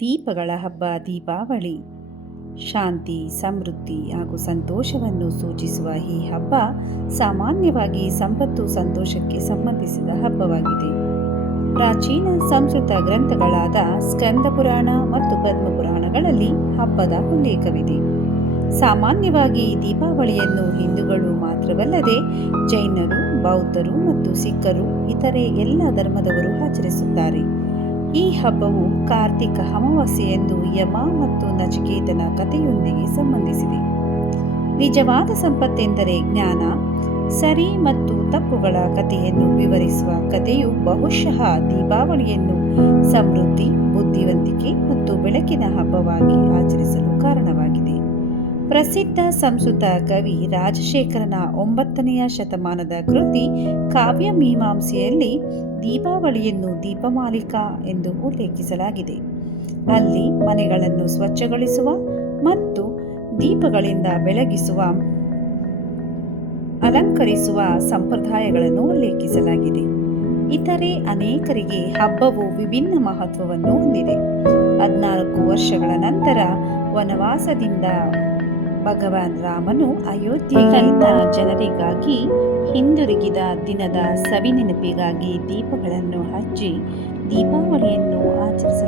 ದೀಪಗಳ ಹಬ್ಬ ದೀಪಾವಳಿ ಶಾಂತಿ, ಸಮೃದ್ಧಿ ಹಾಗೂ ಸಂತೋಷವನ್ನು ಸೂಚಿಸುವ ಈ ಹಬ್ಬ ಸಾಮಾನ್ಯವಾಗಿ ಸಂಪತ್ತು, ಸಂತೋಷಕ್ಕೆ ಸಂಬಂಧಿಸಿದ ಹಬ್ಬವಾಗಿದೆ. ಪ್ರಾಚೀನ ಸಂಸ್ಕೃತ ಗ್ರಂಥಗಳಾದ ಸ್ಕಂದ ಪುರಾಣ ಮತ್ತು ಪದ್ಮಪುರಾಣಗಳಲ್ಲಿ ಹಬ್ಬದ ಉಲ್ಲೇಖವಿದೆ. ಸಾಮಾನ್ಯವಾಗಿ ದೀಪಾವಳಿಯನ್ನು ಹಿಂದೂಗಳು ಮಾತ್ರವಲ್ಲದೆ ಜೈನರು, ಬೌದ್ಧರು ಮತ್ತು ಸಿಖ್ಖರು ಇತರೆ ಎಲ್ಲ ಧರ್ಮದವರು ಆಚರಿಸುತ್ತಾರೆ. ಈ ಹಬ್ಬವು ಕಾರ್ತಿಕ ಅಮಾವಾಸ್ಯೆಯಂದು ಯಮ ಮತ್ತು ನಚಿಕೇತನ ಕಥೆಯೊಂದಿಗೆ ಸಂಬಂಧಿಸಿದೆ. ನಿಜವಾದ ಸಂಪತ್ತೆಂದರೆ ಜ್ಞಾನ, ಸರಿ ಮತ್ತು ತಪ್ಪುಗಳ ಕಥೆಯನ್ನು ವಿವರಿಸುವ ಕಥೆಯು ಬಹುಶಃ ದೀಪಾವಳಿಯನ್ನು ಸಮೃದ್ಧಿ, ಬುದ್ಧಿವಂತಿಕೆ ಮತ್ತು ಬೆಳಕಿನ ಹಬ್ಬವಾಗಿ ಆಚರಿಸಲು ಕಾರಣವಾಗಿದೆ. ಪ್ರಸಿದ್ಧ ಸಂಸ್ಕೃತ ಕವಿ ರಾಜಶೇಖರನ 9ನೇ ಶತಮಾನದ ಕೃತಿ ಕಾವ್ಯಮೀಮಾಂಸೆಯಲ್ಲಿ ದೀಪಾವಳಿಯನ್ನು ದೀಪಮಾಲಿಕ ಎಂದು ಉಲ್ಲೇಖಿಸಲಾಗಿದೆ. ಅಲ್ಲಿ ಮನೆಗಳನ್ನು ಸ್ವಚ್ಛಗೊಳಿಸುವ ಮತ್ತು ದೀಪಗಳಿಂದ ಬೆಳಗಿಸುವ, ಅಲಂಕರಿಸುವ ಸಂಪ್ರದಾಯಗಳನ್ನು ಉಲ್ಲೇಖಿಸಲಾಗಿದೆ. ಇತರೆ ಅನೇಕರಿಗೆ ಹಬ್ಬವು ವಿಭಿನ್ನ ಮಹತ್ವವನ್ನು ಹೊಂದಿದೆ. 14 ವರ್ಷಗಳ ನಂತರ ವನವಾಸದಿಂದ ಭಗವಾನ್ ರಾಮನು ಅಯೋಧ್ಯೆಗೆ ತನ್ನ ಜನರಿಗಾಗಿ ಹಿಂದಿರುಗಿದ ದಿನದ ಸವಿನೆನಪಿಗಾಗಿ ದೀಪಗಳನ್ನು ಹಚ್ಚಿ ದೀಪಾವಳಿಯನ್ನು ಆಚರಿಸಲಾಗುತ್ತದೆ.